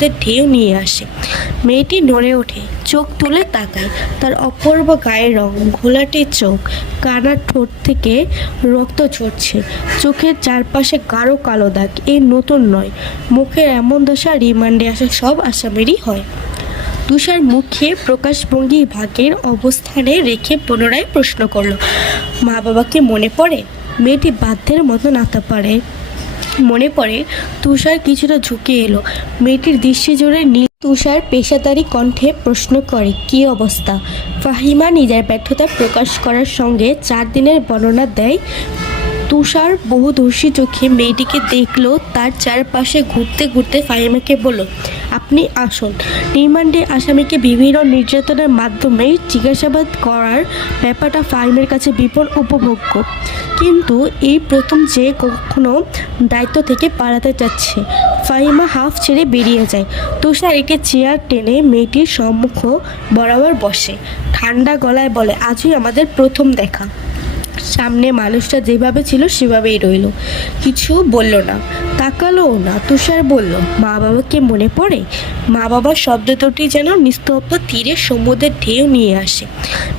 সমুদ্রের ঢেউ নিয়ে আসে। মেয়েটি নড়ে ওঠে, চোখ তুলে তাকায়। তার অপূর্ব গায়ের রং, ঘোলাটে চোখ, কানা ঠোঁট থেকে রক্ত ঝরছে, চোখের চারপাশে গাঢ় কালো দাগ। এই নতুন নয়, মুখের এমন দশা রিমান্ডে আসা সব আসামিরই হয়। তুষার মুখে প্রকাশভঙ্গি ভাগের অবস্থানে রেখে পুনরায় প্রশ্ন করল, মা বাবাকে মনে পড়ে? মেয়েটি বাধ্যের মতো নাতা পারে। মনে পড়ে। তুষার কিছুটা ঝুঁকে এলো। মেয়েটির দৃষ্টি জোরে তুষার পেশাদারি কণ্ঠে প্রশ্ন করে, কী অবস্থা? ফাহিমা নিজের ব্যর্থতা প্রকাশ করার সঙ্গে 4 দিনের বর্ণনা দেয়। তুষার বহুদর্শী চোখে মেয়েটিকে দেখলো। তার চারপাশে ঘুরতে ঘুরতে ফাহিমাকে বলল, আপনি আসুন। রিমান্ডে আসামিকে বিভিন্ন নির্যাতনের মাধ্যমে জিজ্ঞাসাবাদ করার ব্যাপারটা ফাহিমের কাছে বিপুল উপভোগ্য, কিন্তু এই প্রথম যে কখনো দায়িত্ব থেকে পালাতে যাচ্ছে। ফাহিমা হাফ ছেড়ে বেরিয়ে যায়। তুষার একে চেয়ার টেনে মেয়েটির সম্মুখ বরাবর বসে, ঠান্ডা গলায় বলে, আজই আমাদের প্রথম দেখা। সামনে মানুষটা যেভাবে ছিল সেভাবেই রইল, কিছু বলল না, তাকালোও না। তুষার বলল, মা বাবাকে মনে পড়ে? মা বাবার শব্দ দুটি যেন নিস্তব্ধ তীরে সমুদ্রের ঢেউ নিয়ে আসে।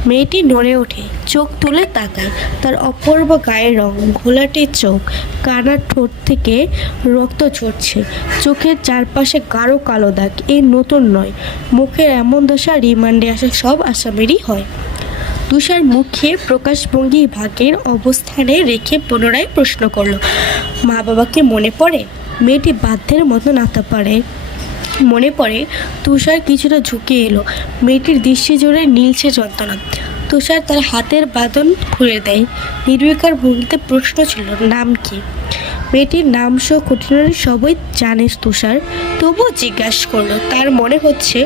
মেয়েটি নড়ে ওঠে, চোখ তুলে তাকায়। তার অপূর্ব গায়ের রং, ঘোলাটে চোখ, কানা ঠোঁট থেকে রক্ত ঝরছে, চোখের চারপাশে গাঢ় কালো দাগ। এই নতুন নয়, মুখের এমন দশা রিমান্ডে আসা সব আসামিরই হয়। তুষার মুখে প্রকাশভঙ্গি ভাগের অবস্থানে রেখে পুনরায় প্রশ্ন করল, মা বাবাকে মনে পড়ে? মেয়েটি বাধ্যের মতো নাতা পারে। মনে পড়ে। তুষার কিছুটা ঝুঁকে এলো। মেয়েটির দৃষ্টি জোরে নীলছে যন্ত্রণা। তুষার তার হাতের বাঁধন খুলে দেয়। নির্বিকার ভঙ্গিতে প্রশ্ন ছিল, নাম কি? মেয়েটির নাম সহ খুঁটিনাটি সবই জানে তুষার, তবুও জিজ্ঞাসা করলো। তার মনে হচ্ছে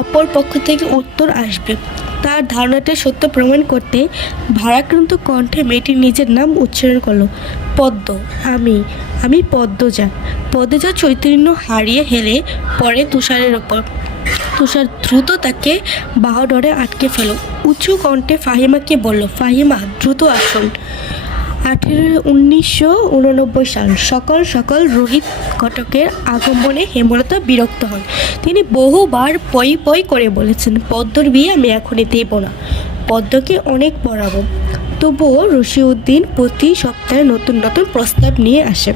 অপর পক্ষ থেকে উত্তর আসবে। তার ধারণাটা সত্য প্রমাণ করতে ভারাক্রান্ত কণ্ঠে মেয়েটির নিজের নাম উচ্চারণ করলো, পদ্ম। আমি পদ্মজা। পদ্মজা চৈতন্য হারিয়ে হেলে পড়ে তুষারের ওপর। তুষার দ্রুত তাকে বাহুডোরে আটকে ফেল। উঁচু কণ্ঠে ফাহিমাকে বলল, ফাহিমা দ্রুত আসুন। 1989 সাল। সকাল সকাল রোহিত ঘটকের আগমনে হেমলতা বিরক্ত হন। তিনি বহুবার পই পই করে বলেছেন, পদ্মর বিয়ে আমি এখনই দেব না, পদ্মকে অনেক পড়াবো। তবুও রশিউদ্দিন প্রতি সপ্তাহে নতুন নতুন প্রস্তাব নিয়ে আসে।